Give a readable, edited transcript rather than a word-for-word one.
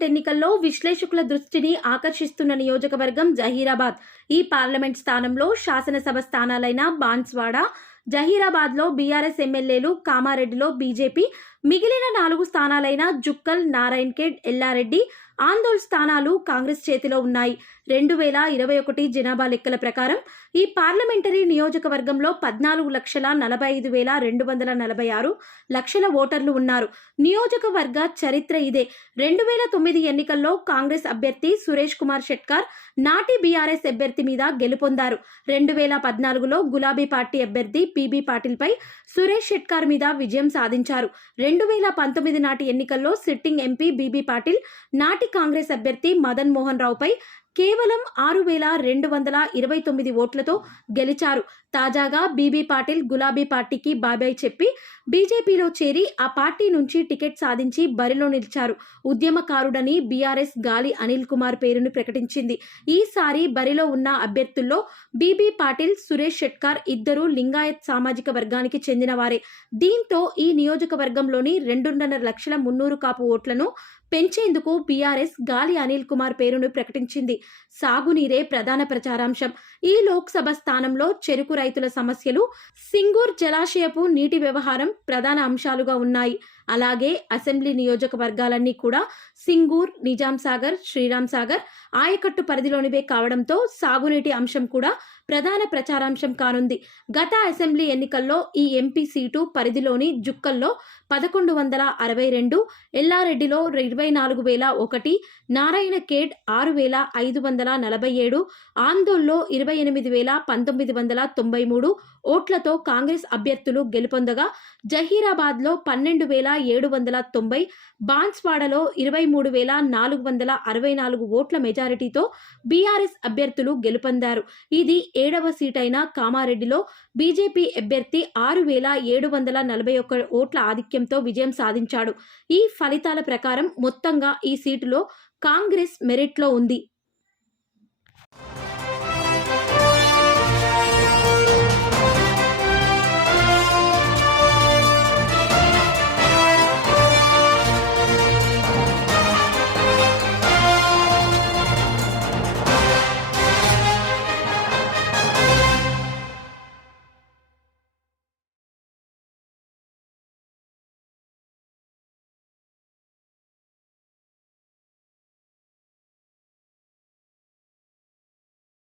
Parliament ఎన్నికల్లో విశ్లేషకుల దృష్టిని ఆకర్షిస్తున్న నియోజకవర్గం జహీరాబాద్. ఈ పార్లమెంట్ స్థానంలో శాసనసభ స్థానాలైన బాన్స్వాడ, జహీరాబాద్లో బీఆర్ఎస్ ఎమ్మెల్యేలు, కామారెడ్డిలో బీజేపీ, మిగిలిన 4 స్థానాలైన జుక్కల్, నారాయణఖేడ్, ఎల్లారెడ్డి, ఆందోళ్ స్థానాలు కాంగ్రెస్ చేతిలో ఉన్నాయి. 2021 జనాభా లెక్కల ప్రకారం ఈ పార్లమెంటరీ నియోజకవర్గంలో 14,45,246 లక్షల ఓటర్లు ఉన్నారు. నియోజకవర్గ చరిత్ర ఇదే. 2009 ఎన్నికల్లో కాంగ్రెస్ అభ్యర్థి సురేష్ కుమార్ షెట్కార్ నాటి బీఆర్ఎస్ అభ్యర్థి మీద గెలుపొందారు. 2014లో గులాబీ పార్టీ అభ్యర్థి పీబీ పాటిల్పై సురేష్ షెట్కార్ మీద విజయం సాధించారు. 2019 నాటి ఎన్నికల్లో సిట్టింగ్ ఎంపీ బీబీ పాటిల్ నాటి కాంగ్రెస్ అభ్యర్థి మదన్ మోహన్ రావుపై కేవలం 6,229 ఓట్లతో గెలిచారు. తాజాగా బీబీ పాటిల్ గులాబీ పార్టీకి బాబాయ్ చెప్పి బీజేపీలో చేరి ఆ పార్టీ నుంచి టికెట్ సాధించి బరిలో నిలిచారు. ఉద్యమకారుడని బీఆర్ఎస్ గాలి అనిల్ కుమార్ పేరును ప్రకటించింది. ఈసారి బరిలో ఉన్న అభ్యర్థుల్లో బీబీ పాటిల్, సురేష్ షెట్కార్ ఇద్దరు లింగాయత్ సామాజిక వర్గానికి చెందిన వారే. దీంతో ఈ నియోజకవర్గంలోని 2.5 లక్షల మున్నూరు కాపు ఓట్లను పెంచేందుకు బీఆర్ఎస్ గాలి అనిల్ కుమార్ పేరును ప్రకటించింది. సాగునీరే ప్రధాన ప్రచారాంశం. ఈ లోక్సభ స్థానంలో చెరుకు రైతుల సమస్యలు, సింగూర్ జలాశయపు నీటి వ్యవహారం ప్రధాన అంశాలుగా ఉన్నాయి. అలాగే అసెంబ్లీ నియోజకవర్గాలన్నీ కూడా సింగూర్, నిజాం సాగర్, శ్రీరామ్ సాగర్ ఆయకట్టు పరిధిలోనివే కావడంతో సాగునీటి అంశం కూడా ప్రధాన ప్రచారాంశం కానుంది. గత అసెంబ్లీ ఎన్నికల్లో ఈ ఎంపీ సీటు పరిధిలోని జుక్కల్లో 1,162, ఎల్లారెడ్డిలో 24,001, నారాయణఖేడ్ 6,547, ఆందోళన్లో 28,1993 ఓట్లతో కాంగ్రెస్ అభ్యర్థులు గెలుపొందగా జహీరాబాద్లో 12,790, బాన్స్వాడలో 23,464 ఓట్ల మెజారిటీతో బీఆర్ఎస్ అభ్యర్థులు గెలుపొందారు. ఇది 7వ సీటైన కామారెడ్డిలో బీజేపీ అభ్యర్థి 6,741 ఓట్ల ఆధిక్యంతో విజయం సాధించాడు. ఈ ఫలితాల ప్రకారం మొత్తంగా ఈ సీటులో కాంగ్రెస్ మెరిట్లో ఉంది.